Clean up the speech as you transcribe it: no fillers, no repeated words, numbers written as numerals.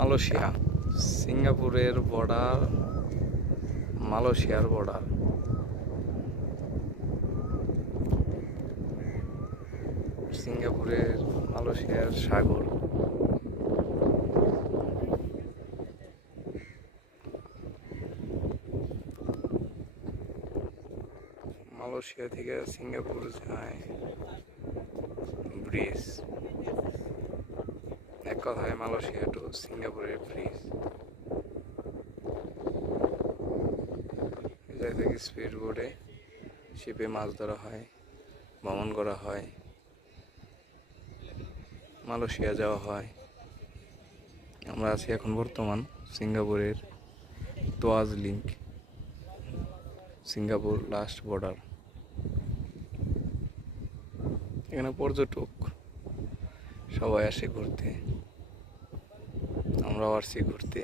Malaysia, সিঙ্গাপুরের border, মালয়েশিয়ার border. সিঙ্গাপুরের মালয়েশিয়ার সাগর। মালয়েশিয়া থেকে সিঙ্গাপুর যায় ব্রিজ। এক কথায় মালয়েশিয়া টু সিঙ্গাপুরের ব্রিজ। যাই থেকে স্পিড বোটে শিপে মাছ ধরা হয়, ভ্রমণ করা হয়, মালয়েশিয়া যাওয়া হয়। আমরা আছি এখন বর্তমান সিঙ্গাপুরের তোয়াজ লিঙ্ক, সিঙ্গাপুর লাস্ট বর্ডার। এখানে পর্যটক সবাই আসে ঘুরতে, আমরাও আসছি ঘুরতে।